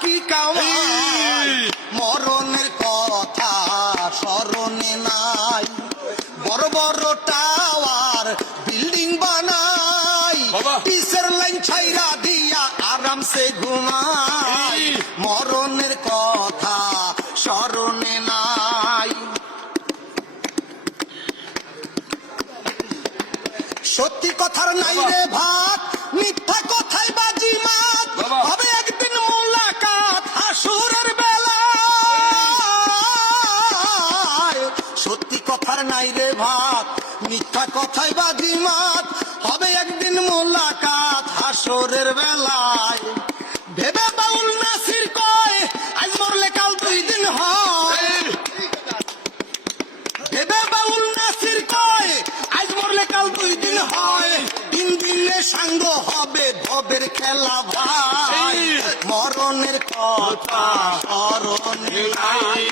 কি কামাই মরণের কথা স্মরণে নাই বড় বড় টাওয়ার বিল্ডিং বানাই পিসের লাইন ছাইরা দিয়া আরামসে ঘুমাই মরণের কথা স্মরণে নাই সত্যি কথার নাই রে ভাত মিথ্যা কথাই বাজি মাত হবে একদিন মোলাকাত হাসুরের বেলায় সত্যি কথার নাই রে ভাত মিথ্যা কথাই বাজি মাত হবে একদিন মোলাকাত হাসুরের বেলায় ভেবে বাউল নাসির কয় আজ মরলে কাল 2 দিন হয় ভেবে বাউল নাসির কয় আজ মরলে কাল 2 দিন হয় 3 দিনে সাঙ্গ হবে ভবের খেলা ভাই মরণের কথা স্মরণে নাই